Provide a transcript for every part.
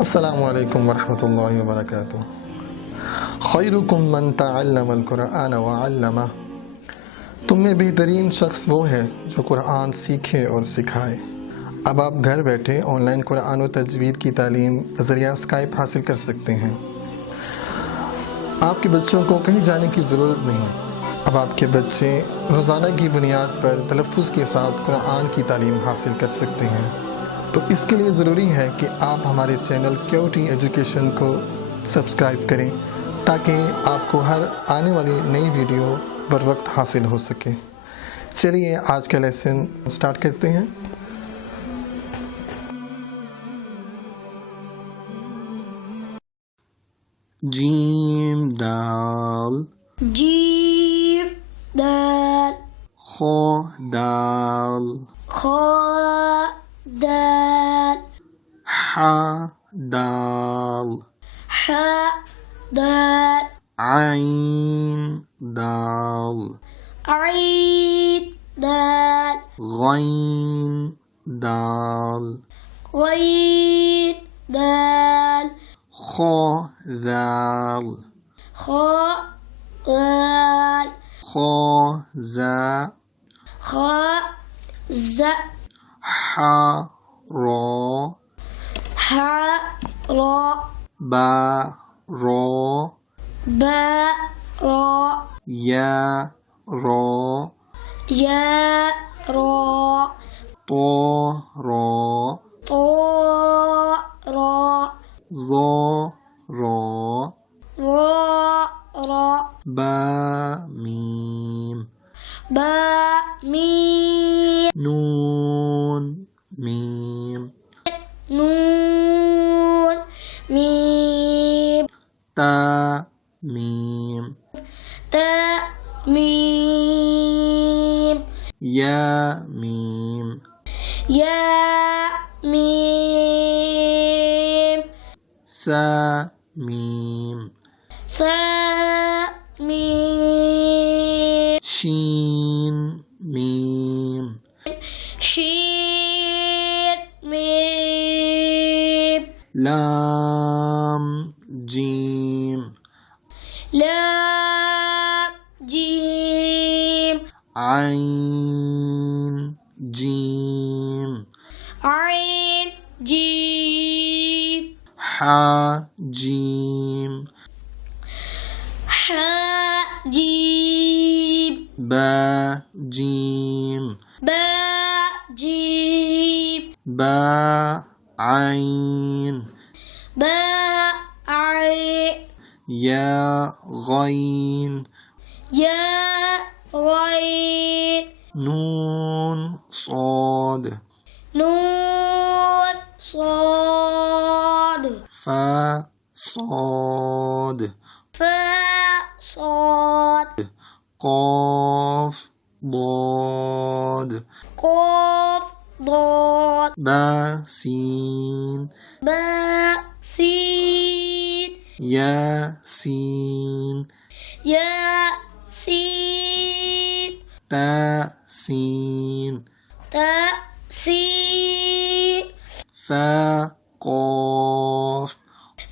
अस्सलामु अलैकुम वरहमतुल्लाहि वबरकातुह। खैरुकुम मन तअल्लमल कुरआन व अल्लमा। तुम में बेहतरीन शख्स वो है जो कुरान सीखे और सिखाए। अब आप घर बैठे ऑनलाइन कुरान व तजवीद की तालीम ज़रिया स्काइप हासिल कर सकते हैं। आपके बच्चों को कहीं जाने की ज़रूरत नहीं। अब आपके बच्चे रोज़ाना की बुनियाद पर तलफ़्फ़ुज़ के साथ कुरान की तालीम हासिल कर सकते हैं। तो इसके लिए ज़रूरी है कि आप हमारे चैनल क्यूटी एजुकेशन को सब्सक्राइब करें ताकि आपको हर आने वाली नई वीडियो बर वक्त हासिल हो सके। चलिए आज का लेसन स्टार्ट करते हैं। जीम दाल, जीम दाल, खो दाल, खो दाल, हा दाल, हा दाल, आइन दाल, आइन दाल, गैन दाल, गैन दाल, खो दाल, खो दाल, खो जा, खो जा, हा रो, हा रो, बा रो, बा रो, या रो, या रो, तो रो, तो रो, ज़ो रो, रो रो, बा मीम, बा मीम, नून मीम, नून मीम, ता मीम, ता मीम, या मीम, या मीम, सा मीम, सा मीम, शीन मीम, शीन मीम, लाम जीम, लाम जीम, आइन जीम, आइन जीम, हा जीम, हा जीम, बा जीम, बा जीम, बा आइन, बा आइन, या गैन, या गैन, नून صاد, नून صاد, फा صاد, فا صاد, قاف ضاد, قاف ضاد, با سين, با سين, يا سين, يا سين, تا سين, تا سين, فا قاف,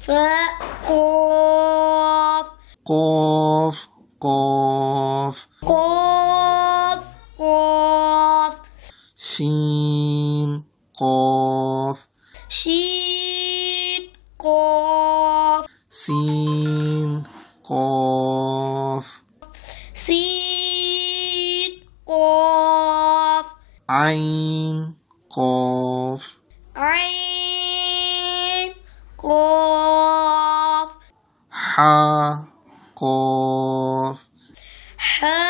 فا قاف, قاف قاف, قاف قاف, شين قاف, شين قاف, سين قاف, سين قاف, عين قاف, عين قاف, حا قاف, حا